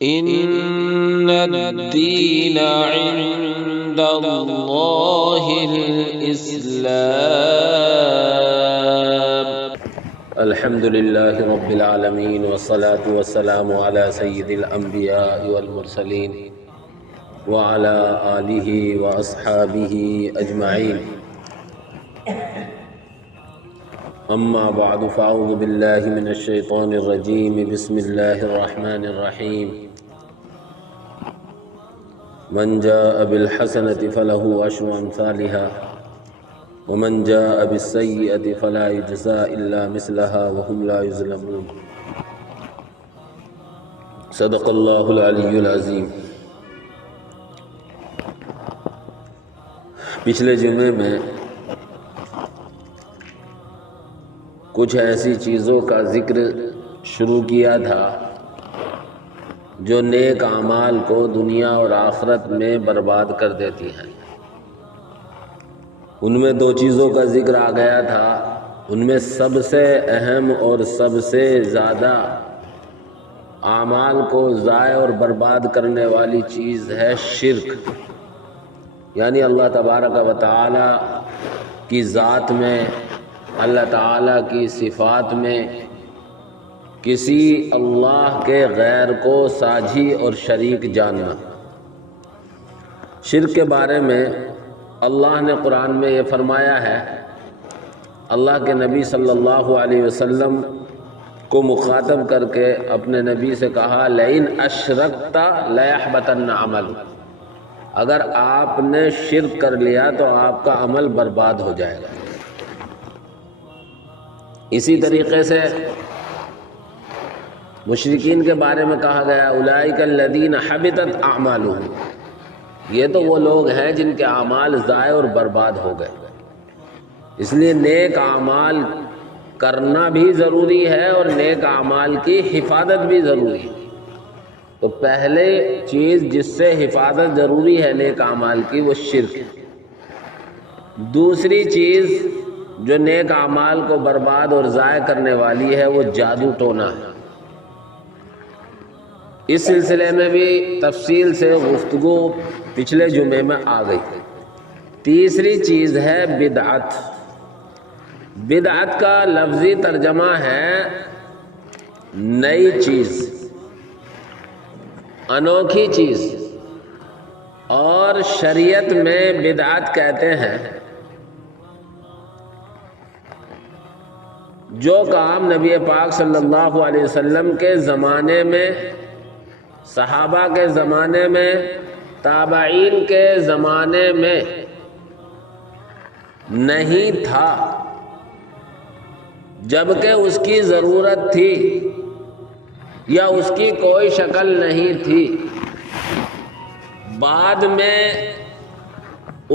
إن الدين عند الله الإسلام. الحمد لله رب العالمين والصلاة والسلام على سيد الأنبياء والمرسلين وعلى آله وأصحابه أجمعين. أما بعد فأعوذ بالله من الشيطان الرجيم. بسم الله الرحمن الرحيم. من جاء بالحسنة فله عشر أمثالها ومن جاء بالسيئة فلا يجزى إلا مثلها وهم لا يظلمون. صدق الله العلی العظیم. پچھلے جمعے میں کچھ ایسی چیزوں کا ذکر شروع کیا تھا جو نیک اعمال کو دنیا اور آخرت میں برباد کر دیتی ہیں. ان میں دو چیزوں کا ذکر آ گیا تھا. ان میں سب سے اہم اور سب سے زیادہ اعمال کو ضائع اور برباد کرنے والی چیز ہے شرک، یعنی اللہ تبارک و تعالی کی ذات میں، اللہ تعالیٰ کی صفات میں کسی اللہ کے غیر کو ساجھی اور شریک جاننا. شرک کے بارے میں اللہ نے قرآن میں یہ فرمایا ہے. اللہ کے نبی صلی اللہ علیہ وسلم کو مخاطب کر کے اپنے نبی سے کہا لئن اشرکت لیحبطن عملک، اگر آپ نے شرک کر لیا تو آپ کا عمل برباد ہو جائے گا. اسی طریقے سے مشرکین کے بارے میں کہا گیا اولئک الذین حبطت اعمالهم، یہ تو وہ لوگ ہیں جن کے اعمال ضائع اور برباد ہو گئے. اس لیے نیک اعمال کرنا بھی ضروری ہے اور نیک اعمال کی حفاظت بھی ضروری ہے. تو پہلے چیز جس سے حفاظت ضروری ہے نیک اعمال کی وہ شرک. دوسری چیز جو نیک اعمال کو برباد اور ضائع کرنے والی ہے وہ جادو ٹونا ہے. اس سلسلے میں بھی تفصیل سے گفتگو پچھلے جمعے میں آ گئی. تیسری چیز ہے بدعت. بدعت کا لفظی ترجمہ ہے نئی چیز، انوکھی چیز، اور شریعت میں بدعت کہتے ہیں جو کام نبی پاک صلی اللہ علیہ وسلم کے زمانے میں، صحابہ کے زمانے میں، تابعین کے زمانے میں نہیں تھا، جبکہ اس کی ضرورت تھی یا اس کی کوئی شکل نہیں تھی، بعد میں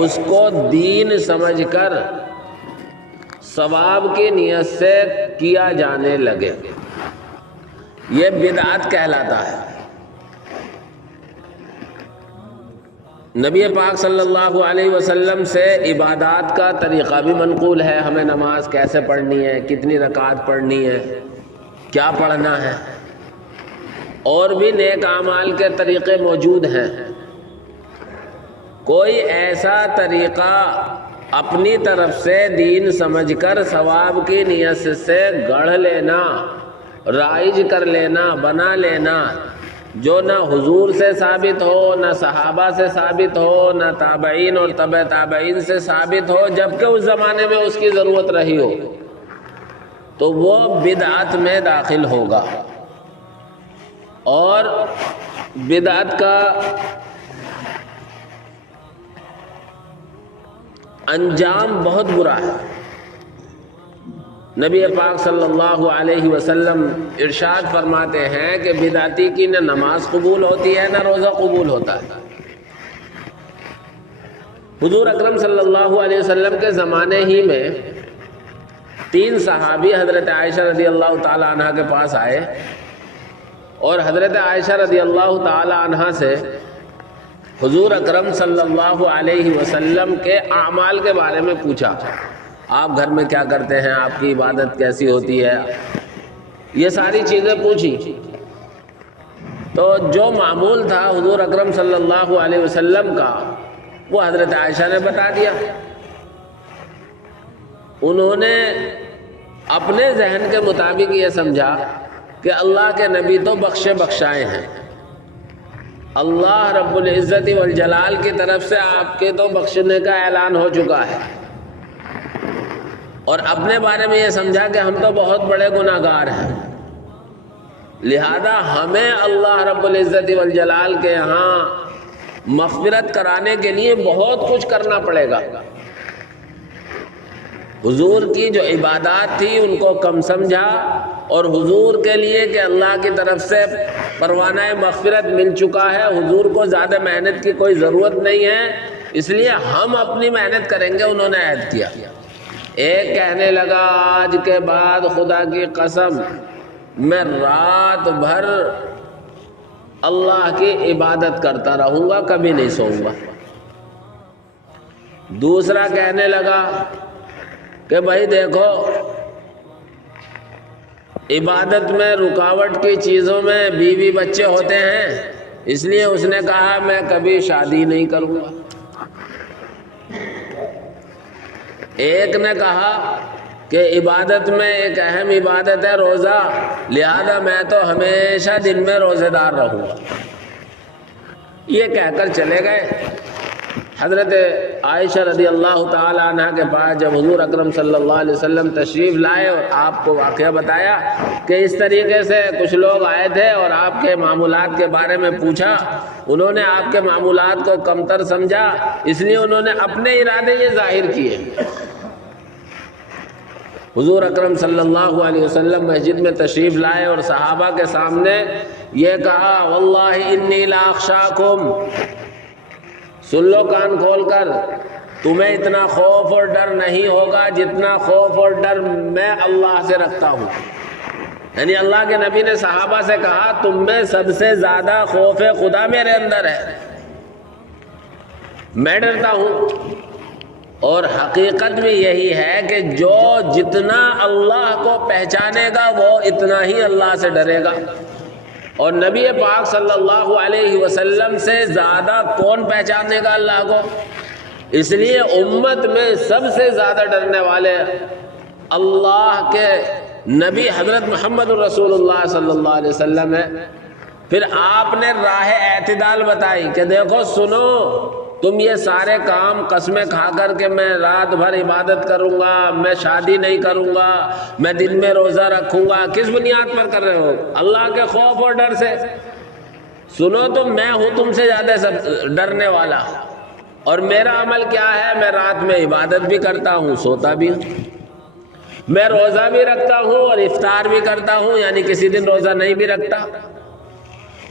اس کو دین سمجھ کر ثواب کی نیت سے کیا جانے لگے، یہ بدعت کہلاتا ہے. نبی پاک صلی اللہ علیہ وسلم سے عبادات کا طریقہ بھی منقول ہے. ہمیں نماز کیسے پڑھنی ہے، کتنی رکعت پڑھنی ہے، کیا پڑھنا ہے، اور بھی نیک اعمال کے طریقے موجود ہیں. کوئی ایسا طریقہ اپنی طرف سے دین سمجھ کر ثواب کی نیت سے گڑھ لینا، رائج کر لینا، بنا لینا، جو نہ حضور سے ثابت ہو، نہ صحابہ سے ثابت ہو، نہ تابعین اور تبع تابعین سے ثابت ہو، جبکہ اس زمانے میں اس کی ضرورت رہی ہو، تو وہ بدعت میں داخل ہوگا. اور بدعت کا انجام بہت برا ہے. نبی پاک صلی اللہ علیہ وسلم ارشاد فرماتے ہیں کہ بدعتی کی نہ نماز قبول ہوتی ہے نہ روزہ قبول ہوتا ہے. حضور اکرم صلی اللہ علیہ وسلم کے زمانے ہی میں 3 صحابی حضرت عائشہ رضی اللہ تعالی عنہ کے پاس آئے اور حضرت عائشہ رضی اللہ تعالی عنہ سے حضور اکرم صلی اللہ علیہ وسلم کے اعمال کے بارے میں پوچھا. آپ گھر میں کیا کرتے ہیں، آپ کی عبادت کیسی ہوتی ہے، یہ ساری چیزیں پوچھی. تو جو معمول تھا حضور اکرم صلی اللہ علیہ وسلم کا وہ حضرت عائشہ نے بتا دیا۔ انہوں نے اپنے ذہن کے مطابق یہ سمجھا کہ اللہ کے نبی تو بخشے بخشائے ہیں، اللہ رب العزت والجلال کی طرف سے آپ کے تو بخشنے کا اعلان ہو چکا ہے، اور اپنے بارے میں یہ سمجھا کہ ہم تو بہت بڑے گناہگار ہیں، لہذا ہمیں اللہ رب العزت والجلال کے یہاں مغفرت کرانے کے لیے بہت کچھ کرنا پڑے گا۔ حضور کی جو عبادات تھی ان کو کم سمجھا، اور حضور کے لیے کہ اللہ کی طرف سے پروانہ مغفرت مل چکا ہے، حضور کو زیادہ محنت کی کوئی ضرورت نہیں ہے، اس لیے ہم اپنی محنت کریں گے، انہوں نے عہد کیا۔ ایک کہنے لگا آج کے بعد خدا کی قسم میں رات بھر اللہ کی عبادت کرتا رہوں گا، کبھی نہیں سوؤں گا۔ دوسرا کہنے لگا کہ بھائی دیکھو عبادت میں رکاوٹ کی چیزوں میں بیوی بچے ہوتے ہیں، اس لیے اس نے کہا میں کبھی شادی نہیں کروں گا۔ ایک نے کہا کہ عبادت میں ایک اہم عبادت ہے روزہ، لہذا میں تو ہمیشہ دن میں روزے دار رہوں گا۔ یہ کہہ کر چلے گئے۔ حضرت عائشہ رضی اللہ تعالی عنہ کے پاس جب حضور اکرم صلی اللہ علیہ وسلم تشریف لائے اور آپ کو واقعہ بتایا کہ اس طریقے سے کچھ لوگ آئے تھے اور آپ کے معمولات کے بارے میں پوچھا، انہوں نے آپ کے معمولات کو کمتر سمجھا، اس لیے انہوں نے اپنے ارادے یہ ظاہر کیے۔ حضور اکرم صلی اللہ علیہ وسلم مسجد میں تشریف لائے اور صحابہ کے سامنے یہ کہا واللہ انی لا اخشاکم، سن لو کان کھول کر، تمہیں اتنا خوف اور ڈر نہیں ہوگا جتنا خوف اور ڈر میں اللہ سے رکھتا ہوں۔ یعنی اللہ کے نبی نے صحابہ سے کہا تم میں سب سے زیادہ خوف خدا میرے اندر ہے، میں ڈرتا ہوں۔ اور حقیقت بھی یہی ہے کہ جو جتنا اللہ کو پہچانے گا وہ اتنا ہی اللہ سے ڈرے گا، اور نبی پاک صلی اللہ علیہ وسلم سے زیادہ کون پہچانے گا اللہ کو؟ اس لیے امت میں سب سے زیادہ ڈرنے والے اللہ کے نبی حضرت محمد رسول اللہ صلی اللہ علیہ وسلم ہے۔ پھر آپ نے راہ اعتدال بتائی کہ دیکھو سنو، تم یہ سارے کام قسمیں کھا کر کے میں رات بھر عبادت کروں گا، میں شادی نہیں کروں گا، میں دن میں روزہ رکھوں گا، کس بنیاد پر کر رہے ہو؟ اللہ کے خوف اور ڈر سے۔ سنو تو میں ہوں تم سے زیادہ ڈرنے والا، اور میرا عمل کیا ہے؟ میں رات میں عبادت بھی کرتا ہوں، سوتا بھی ہوں، میں روزہ بھی رکھتا ہوں اور افطار بھی کرتا ہوں، یعنی کسی دن روزہ نہیں بھی رکھتا،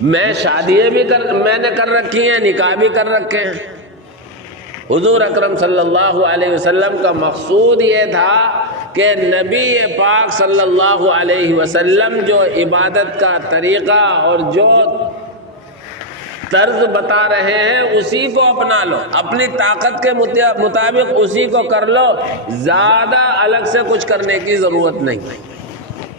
میں شادیاں بھی میں نے کر رکھی ہیں، نکاح بھی کر رکھے ہیں۔ حضور اکرم صلی اللہ علیہ وسلم کا مقصود یہ تھا کہ نبی پاک صلی اللہ علیہ وسلم جو عبادت کا طریقہ اور جو طرز بتا رہے ہیں اسی کو اپنا لو، اپنی طاقت کے مطابق اسی کو کر لو، زیادہ الگ سے کچھ کرنے کی ضرورت نہیں۔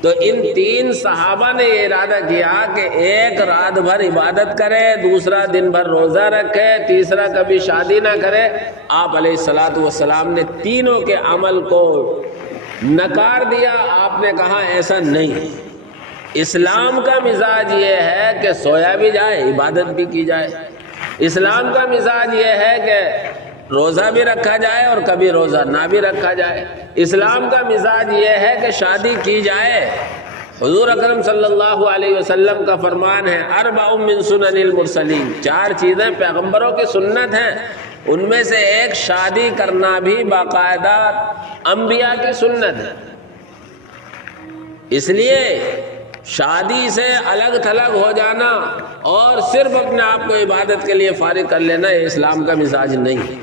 تو ان تین صحابہ نے یہ ارادہ کیا کہ ایک رات بھر عبادت کرے، دوسرا دن بھر روزہ رکھے، تیسرا کبھی شادی نہ کرے۔ آپ علیہ الصلوۃ والسلام نے تینوں کے عمل کو نکار دیا۔ آپ نے کہا ایسا نہیں، اسلام کا مزاج یہ ہے کہ سویا بھی جائے عبادت بھی کی جائے، اسلام کا مزاج یہ ہے کہ روزہ بھی رکھا جائے اور کبھی روزہ نہ بھی رکھا جائے، اسلام کا مزاج یہ ہے کہ شادی کی جائے۔ حضور اکرم صلی اللہ علیہ وسلم کا فرمان ہے اربع من سنن المرسلین، چار چیزیں پیغمبروں کی سنت ہیں، ان میں سے ایک شادی کرنا بھی باقاعدہ انبیاء کی سنت ہے۔ اس لیے شادی سے الگ تھلگ ہو جانا اور صرف اپنے آپ کو عبادت کے لیے فارغ کر لینا یہ اسلام کا مزاج نہیں۔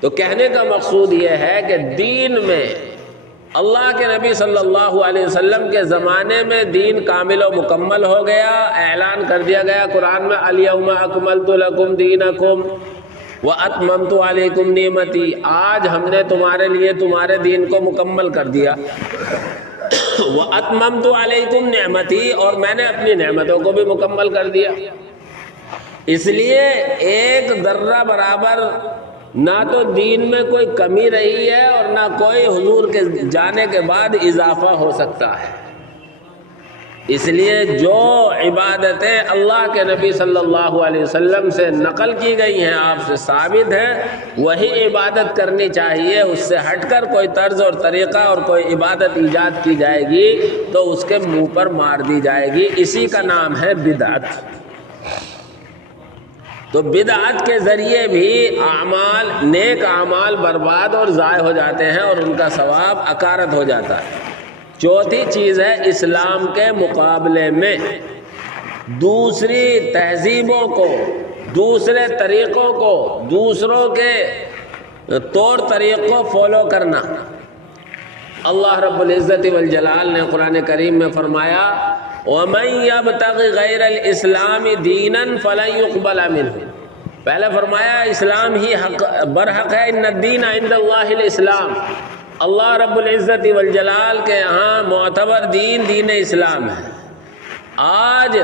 تو کہنے کا مقصود یہ ہے کہ دین میں اللہ کے نبی صلی اللہ علیہ وسلم کے زمانے میں دین کامل و مکمل ہو گیا، اعلان کر دیا گیا قرآن میں الیوم اکملت لکم دینکم واتممت علیکم نعمتی، آج ہم نے تمہارے لیے تمہارے دین کو مکمل کر دیا۔ وَأَتْمَمْتُ عَلَيْكُمْ نِعْمَتِي، اور میں نے اپنی نعمتوں کو بھی مکمل کر دیا۔ اس لیے ایک ذرہ برابر نہ تو دین میں کوئی کمی رہی ہے اور نہ کوئی حضور کے جانے کے بعد اضافہ ہو سکتا ہے۔ اس لیے جو عبادتیں اللہ کے نبی صلی اللہ علیہ وسلم سے نقل کی گئی ہیں، آپ سے ثابت ہیں، وہی عبادت کرنی چاہیے۔ اس سے ہٹ کر کوئی طرز اور طریقہ اور کوئی عبادت ایجاد کی جائے گی تو اس کے منہ پر مار دی جائے گی۔ اسی کا نام ہے بدعت۔ تو بدعت کے ذریعے بھی اعمال، نیک اعمال برباد اور ضائع ہو جاتے ہیں اور ان کا ثواب اکارت ہو جاتا ہے۔ چوتھی چیز ہے، اسلام کے مقابلے میں دوسری تہذیبوں کو، دوسرے طریقوں کو، دوسروں کے طور طریق کو فالو کرنا۔ اللہ رب العزت والجلال نے قرآن کریم میں فرمایا وَمَن يَبْتَغِ غَيْرَ الْإِسْلَامِ دِينًا فَلَن يُقْبَلَ مِنْهُ، پہلے فرمایا اسلام ہی برحق ہے، ان الدین عند اللہ الاسلام، اللہ رب العزت والجلال کے یہاں معتبر دین اسلام ہے۔ آج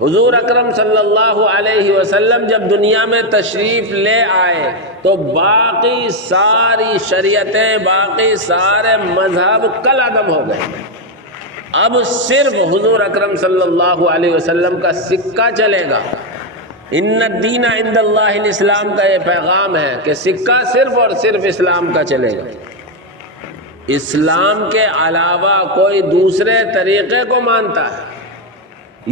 حضور اکرم صلی اللہ علیہ وسلم جب دنیا میں تشریف لے آئے تو باقی ساری شریعتیں، باقی سارے مذہب کل عدم ہو گئے۔ اب صرف حضور اکرم صلی اللہ علیہ وسلم کا سکہ چلے گا۔ ان الدین عند اللہ الاسلام کا یہ پیغام ہے کہ سکہ صرف اور صرف اسلام کا چلے گا۔ اسلام کے علاوہ کوئی دوسرے طریقے کو مانتا ہے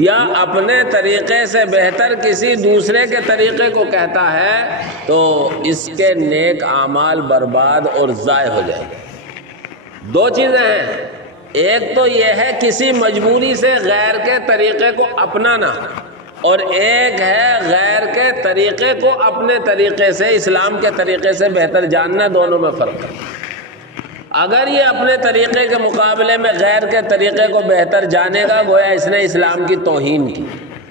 یا اپنے طریقے سے بہتر کسی دوسرے کے طریقے کو کہتا ہے تو اس کے نیک اعمال برباد اور ضائع ہو جائیں گے۔ دو چیزیں ہیں، ایک تو یہ ہے کسی مجبوری سے غیر کے طریقے کو اپنانا، اور ایک ہے غیر کے طریقے کو اپنے طریقے سے، اسلام کے طریقے سے بہتر جاننا۔ دونوں میں فرق ہے۔ اگر یہ اپنے طریقے کے مقابلے میں غیر کے طریقے کو بہتر جانے گا، گویا اس نے اسلام کی توہین کی،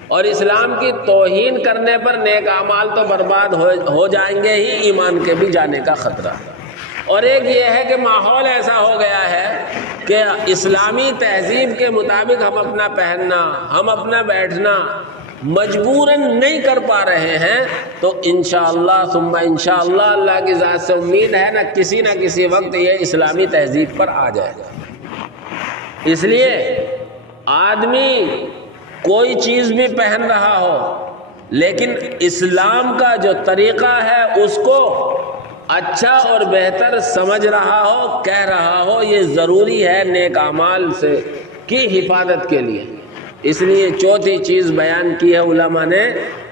اور اسلام کی توہین کرنے پر نیک اعمال تو برباد ہو جائیں گے ہی، ایمان کے بھی جانے کا خطرہ ہے۔ اور ایک یہ ہے کہ ماحول ایسا ہو گیا ہے کہ اسلامی تہذیب کے مطابق ہم اپنا پہننا، ہم اپنا بیٹھنا مجبوراً نہیں کر پا رہے ہیں، تو انشاءاللہ ثم انشاءاللہ اللہ کی ذات سے امید ہے نہ کسی وقت یہ اسلامی تہذیب پر آ جائے گا۔ اس لیے آدمی کوئی چیز بھی پہن رہا ہو لیکن اسلام کا جو طریقہ ہے اس کو اچھا اور بہتر سمجھ رہا ہو، کہہ رہا ہو، یہ ضروری ہے نیک اعمال سے کی حفاظت کے لیے۔ اس لیے چوتھی چیز بیان کی ہے علماء نے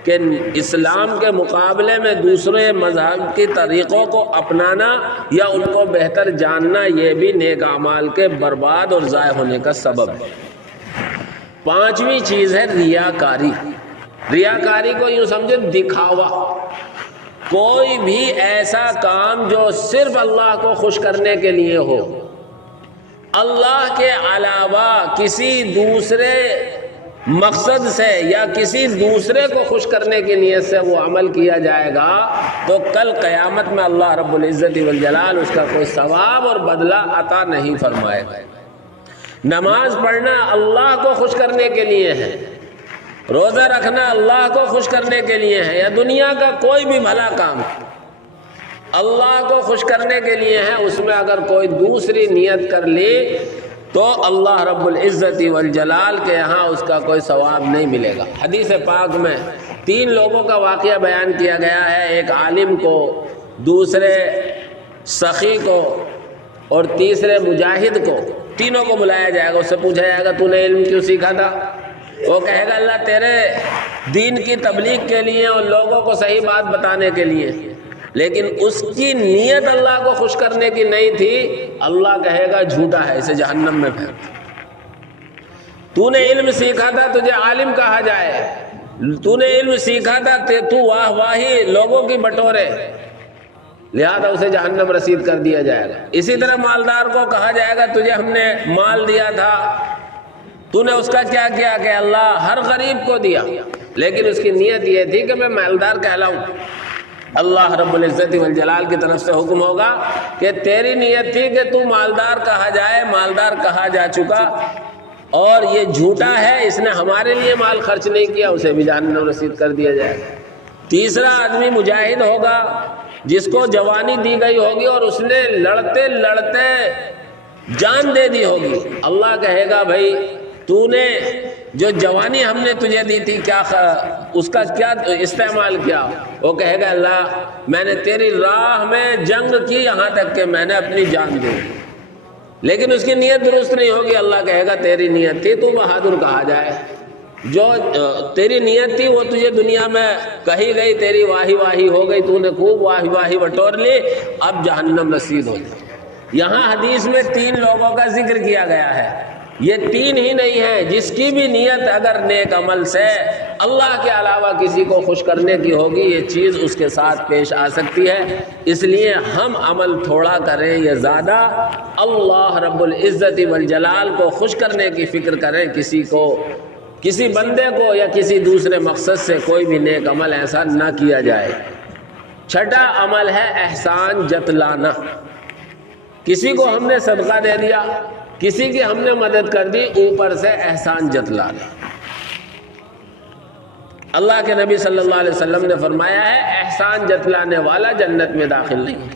کہ اسلام کے مقابلے میں دوسرے مذہب کے طریقوں کو اپنانا یا ان کو بہتر جاننا، یہ بھی نیک اعمال کے برباد اور ضائع ہونے کا سبب ہے۔ پانچویں چیز ہے ریاکاری۔ ریاکاری کو یوں سمجھے دکھاوا، کوئی بھی ایسا کام جو صرف اللہ کو خوش کرنے کے لیے ہو، اللہ کے علاوہ کسی دوسرے مقصد سے یا کسی دوسرے کو خوش کرنے کی نیت سے وہ عمل کیا جائے گا تو کل قیامت میں اللہ رب العزت والجلال اس کا کوئی ثواب اور بدلہ عطا نہیں فرمائے گا۔ نماز پڑھنا اللہ کو خوش کرنے کے لیے ہے، روزہ رکھنا اللہ کو خوش کرنے کے لیے ہے، یا دنیا کا کوئی بھی بھلا کام اللہ کو خوش کرنے کے لیے ہے، اس میں اگر کوئی دوسری نیت کر لی تو اللہ رب العزت والجلال کے یہاں اس کا کوئی ثواب نہیں ملے گا۔ حدیث پاک میں 3 لوگوں کا واقعہ بیان کیا گیا ہے، ایک عالم کو، دوسرے سخی کو اور تیسرے مجاہد کو۔ تینوں کو بلایا جائے گا، اس سے پوچھا جائے گا تو نے علم کیوں سیکھا تھا؟ وہ کہے گا اللہ تیرے دین کی تبلیغ کے لیے اور لوگوں کو صحیح بات بتانے کے لیے، لیکن اس کی نیت اللہ کو خوش کرنے کی نہیں تھی۔ اللہ کہے گا جھوٹا ہے، اسے جہنم میں پھینک۔ تو نے علم سیکھا تھا تجھے عالم کہا جائے، تو نے علم سیکھا تھا تو واہ واہی لوگوں کی بٹورے، لہذا اسے جہنم رسید کر دیا جائے گا۔ اسی طرح مالدار کو کہا جائے گا تجھے ہم نے مال دیا تھا، تو نے اس کا کیا کیا کہ اللہ ہر غریب کو دیا، لیکن اس کی نیت یہ تھی کہ میں مالدار کہلاؤں۔ اللہ رب العزت والجلال کی طرف سے حکم ہوگا کہ تیری نیت تھی کہ تو مالدار کہا جائے، مالدار کہا جا چکا، اور یہ جھوٹا ہے، اس نے ہمارے لیے مال خرچ نہیں کیا، اسے بھی جہنم رسید کر دیا جائے۔ تیسرا آدمی مجاہد ہوگا جس کو جوانی دی گئی ہوگی اور اس نے لڑتے لڑتے جان دے دی ہوگی، اللہ کہے گا بھائی تو نے جو جوانی ہم نے تجھے دی تھی کیا اس کا کیا استعمال کیا؟ وہ کہے گا اللہ میں نے تیری راہ میں جنگ کی یہاں تک کہ میں نے اپنی جان دی، لیکن اس کی نیت درست نہیں ہوگی، اللہ کہے گا تیری نیت تھی تو بہادر کہا جائے، جو تیری نیت تھی وہ تجھے دنیا میں کہی گئی، تیری واہی واہی ہو گئی، تو نے خوب واہی واہی بٹور لی، اب جہنم رسید ہو جائے۔ یہاں حدیث میں 3 لوگوں کا ذکر کیا گیا ہے، یہ 3 ہی نہیں ہے، جس کی بھی نیت اگر نیک عمل سے اللہ کے علاوہ کسی کو خوش کرنے کی ہوگی یہ چیز اس کے ساتھ پیش آ سکتی ہے۔ اس لیے ہم عمل تھوڑا کریں یا زیادہ، اللہ رب العزت والجلال کو خوش کرنے کی فکر کریں، کسی بندے کو یا کسی دوسرے مقصد سے کوئی بھی نیک عمل ایسا نہ کیا جائے۔ چھٹا عمل ہے احسان جتلانا، کسی کو ہم نے صدقہ دے دیا، کسی کی ہم نے مدد کر دی، اوپر سے احسان جتلانا۔ اللہ کے نبی صلی اللہ علیہ وسلم نے فرمایا ہے احسان جتلانے والا جنت میں داخل نہیں۔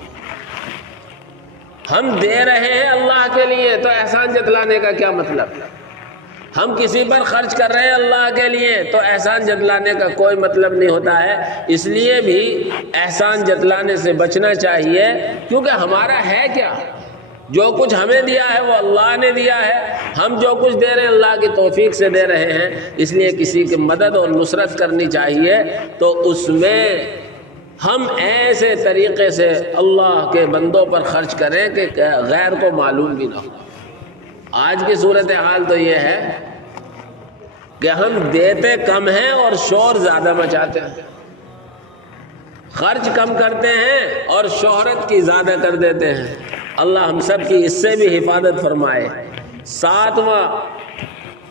ہم دے رہے ہیں اللہ کے لیے تو احسان جتلانے کا کیا مطلب؟ ہم کسی پر خرچ کر رہے ہیں اللہ کے لیے تو احسان جتلانے کا کوئی مطلب نہیں ہوتا ہے۔ اس لیے بھی احسان جتلانے سے بچنا چاہیے، کیونکہ ہمارا ہے کیا؟ جو کچھ ہمیں دیا ہے وہ اللہ نے دیا ہے، ہم جو کچھ دے رہے ہیں اللہ کی توفیق سے دے رہے ہیں، اس لیے کسی کی مدد اور نصرت کرنی چاہیے تو اس میں ہم ایسے طریقے سے اللہ کے بندوں پر خرچ کریں کہ غیر کو معلوم بھی نہ ہو۔ آج کی صورتحال تو یہ ہے کہ ہم دیتے کم ہیں اور شور زیادہ مچاتے ہیں، خرچ کم کرتے ہیں اور شہرت کی زیادہ کر دیتے ہیں۔ اللہ ہم سب کی اس سے بھی حفاظت فرمائے۔ 7واں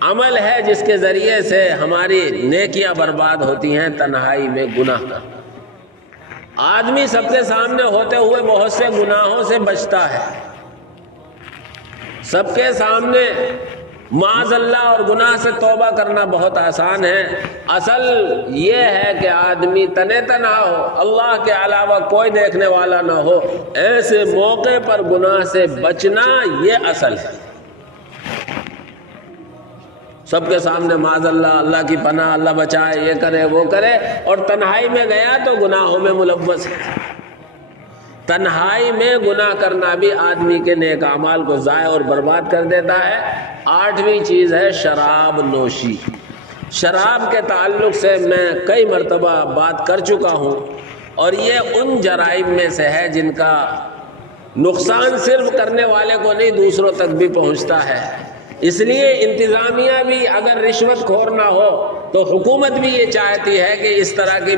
عمل ہے جس کے ذریعے سے ہماری نیکیاں برباد ہوتی ہیں، تنہائی میں گناہ کرنا۔ آدمی سب کے سامنے ہوتے ہوئے بہت سے گناہوں سے بچتا ہے، سب کے سامنے معاذ اللہ اور گناہ سے توبہ کرنا بہت آسان ہے۔ اصل یہ ہے کہ آدمی تنے تنہا ہو، اللہ کے علاوہ کوئی دیکھنے والا نہ ہو، ایسے موقع پر گناہ سے بچنا یہ اصل ہے۔ سب کے سامنے معاذ اللہ، اللہ کی پناہ، اللہ بچائے، یہ کرے وہ کرے، اور تنہائی میں گیا تو گناہوں میں ملوث ہے۔ تنہائی میں گناہ کرنا بھی آدمی کے نیک اعمال کو ضائع اور برباد کر دیتا ہے۔ 8ویں چیز ہے شراب نوشی۔ شراب کے تعلق سے میں کئی مرتبہ بات کر چکا ہوں، اور یہ ان جرائم میں سے ہے جن کا نقصان صرف کرنے والے کو نہیں دوسروں تک بھی پہنچتا ہے۔ اس لیے انتظامیہ بھی اگر رشوت خور نہ ہو تو حکومت بھی یہ چاہتی ہے کہ اس طرح کی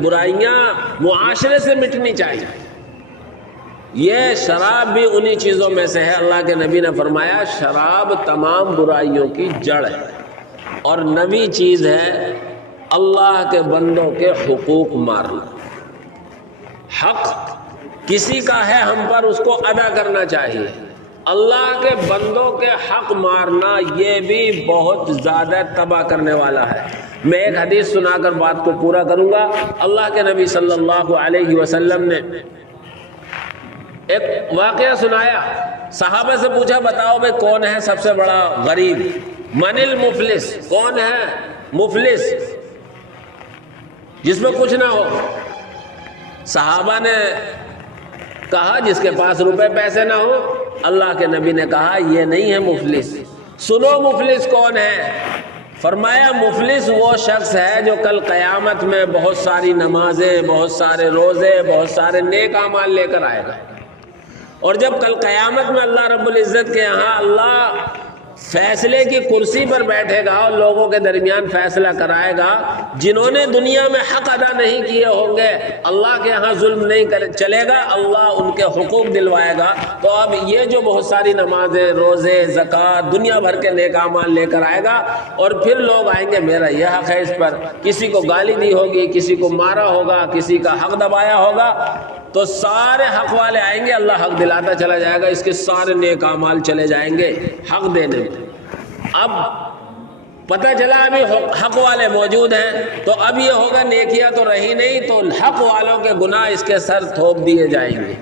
برائیاں معاشرے سے مٹنی چاہیے۔ یہ شراب بھی انہی چیزوں میں سے ہے۔ اللہ کے نبی نے فرمایا شراب تمام برائیوں کی جڑ ہے، اور نویں چیز ہے اللہ کے بندوں کے حقوق مارنا۔ حق کسی کا ہے ہم پر، اس کو ادا کرنا چاہیے۔ اللہ کے بندوں کے حق مارنا یہ بھی بہت زیادہ تباہ کرنے والا ہے۔ میں ایک حدیث سنا کر بات کو پورا کروں گا۔ اللہ کے نبی صلی اللہ علیہ وسلم نے ایک واقعہ سنایا، صحابہ سے پوچھا بتاؤ بھائی کون ہے سب سے بڑا غریب؟ من المفلس، کون ہے مفلس جس میں کچھ نہ ہو؟ صحابہ نے کہا جس کے پاس روپے پیسے نہ ہو۔ اللہ کے نبی نے کہا یہ نہیں ہے مفلس۔ سنو مفلس کون ہے؟ فرمایا مفلس وہ شخص ہے جو کل قیامت میں بہت ساری نمازیں، بہت سارے روزے، بہت سارے نیک اعمال لے کر آئے گا، اور جب کل قیامت میں اللہ رب العزت کے یہاں اللہ فیصلے کی کرسی پر بیٹھے گا اور لوگوں کے درمیان فیصلہ کرائے گا۔ جنہوں نے دنیا میں حق ادا نہیں کیے ہوں گے، اللہ کے ہاں ظلم نہیں چلے گا، اللہ ان کے حقوق دلوائے گا۔ تو اب یہ جو بہت ساری نمازیں، روزے، زکوٰۃ، دنیا بھر کے نیک اعمال لے کر آئے گا، اور پھر لوگ آئیں گے میرا یہ حق ہے اس پر، کسی کو گالی دی ہوگی، کسی کو مارا ہوگا، کسی کا حق دبایا ہوگا، تو سارے حق والے آئیں گے، اللہ حق دلاتا چلا جائے گا، اس کے سارے نیک اعمال چلے جائیں گے حق دینے میں۔ اب پتہ چلا ابھی حق والے موجود ہیں، تو اب یہ ہوگا نیکیاں تو رہی نہیں، تو حق والوں کے گناہ اس کے سر تھوپ دیے جائیں گے،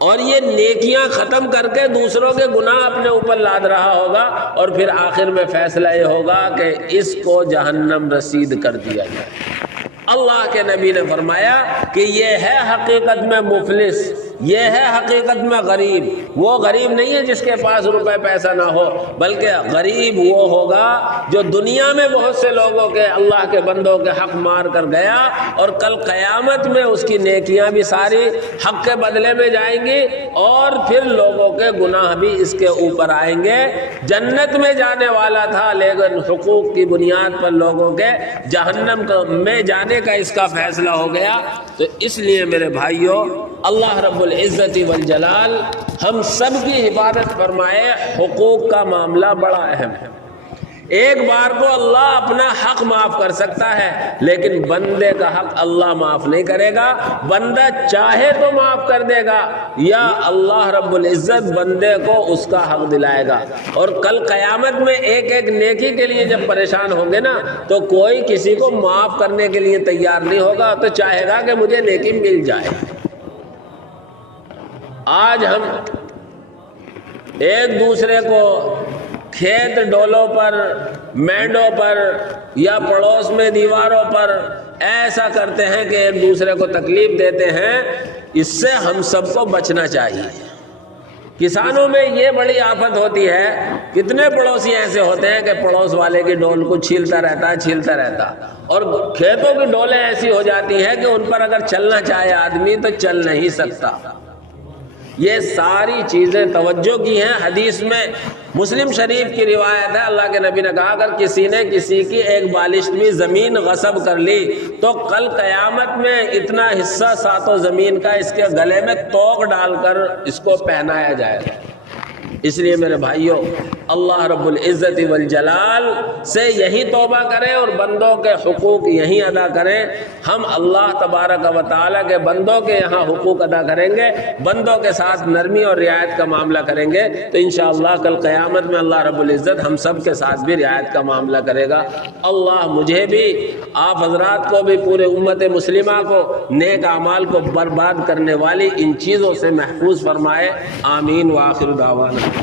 اور یہ نیکیاں ختم کر کے دوسروں کے گناہ اپنے اوپر لاد رہا ہوگا، اور پھر آخر میں فیصلہ یہ ہوگا کہ اس کو جہنم رسید کر دیا جائے۔ اللہ کے نبی نے فرمایا کہ یہ ہے حقیقت میں مفلس، یہ ہے حقیقت میں غریب۔ وہ غریب نہیں ہے جس کے پاس روپے پیسہ نہ ہو، بلکہ غریب وہ ہوگا جو دنیا میں بہت سے لوگوں کے، اللہ کے بندوں کے حق مار کر گیا، اور کل قیامت میں اس کی نیکیاں بھی ساری حق کے بدلے میں جائیں گی، اور پھر لوگوں کے گناہ بھی اس کے اوپر آئیں گے۔ جنت میں جانے والا تھا، لیکن حقوق کی بنیاد پر لوگوں کے جہنم میں جانے کا اس کا فیصلہ ہو گیا۔ تو اس لیے میرے بھائیوں، اللہ رب العزت والجلال ہم سب کی حفاظت فرمائے۔ حقوق کا معاملہ بڑا اہم ہے۔ ایک بار کو اللہ اپنا حق معاف کر سکتا ہے، لیکن بندے کا حق اللہ معاف نہیں کرے گا۔ بندہ چاہے تو معاف کر دے گا، یا اللہ رب العزت بندے کو اس کا حق دلائے گا۔ اور کل قیامت میں ایک ایک نیکی کے لیے جب پریشان ہوں گے نا، تو کوئی کسی کو معاف کرنے کے لیے تیار نہیں ہوگا، تو چاہے گا کہ مجھے نیکی مل جائے۔ آج ہم ایک دوسرے کو کھیت ڈولوں پر، مینڈوں پر، یا پڑوس میں دیواروں پر ایسا کرتے ہیں کہ ایک دوسرے کو تکلیف دیتے ہیں۔ اس سے ہم سب کو بچنا چاہیے۔ کسانوں میں یہ بڑی آفت ہوتی ہے، کتنے پڑوسی ایسے ہوتے ہیں کہ پڑوس والے کی ڈول کو چھیلتا رہتا، اور کھیتوں کی ڈولیں ایسی ہو جاتی ہیں کہ ان پر اگر چلنا چاہے آدمی تو چل نہیں سکتا۔ یہ ساری چیزیں توجہ کی ہیں۔ حدیث میں مسلم شریف کی روایت ہے، اللہ کے نبی نے کہا اگر کسی نے کسی کی ایک بالشت بھی زمین غصب کر لی، تو کل قیامت میں اتنا حصہ ساتوں زمین کا اس کے گلے میں توق ڈال کر اس کو پہنایا جائے گا۔ اس لیے میرے بھائیوں، اللہ رب العزت والجلال سے یہی توبہ کریں اور بندوں کے حقوق یہی ادا کریں۔ ہم اللہ تبارک و تعالیٰ کے بندوں کے یہاں حقوق ادا کریں گے، بندوں کے ساتھ نرمی اور رعایت کا معاملہ کریں گے، تو انشاءاللہ کل قیامت میں اللہ رب العزت ہم سب کے ساتھ بھی رعایت کا معاملہ کرے گا۔ اللہ مجھے بھی، آپ حضرات کو بھی، پورے امت مسلمہ کو نیک اعمال کو برباد کرنے والی ان چیزوں سے محفوظ فرمائے۔ آمین۔ وآخر دعوانا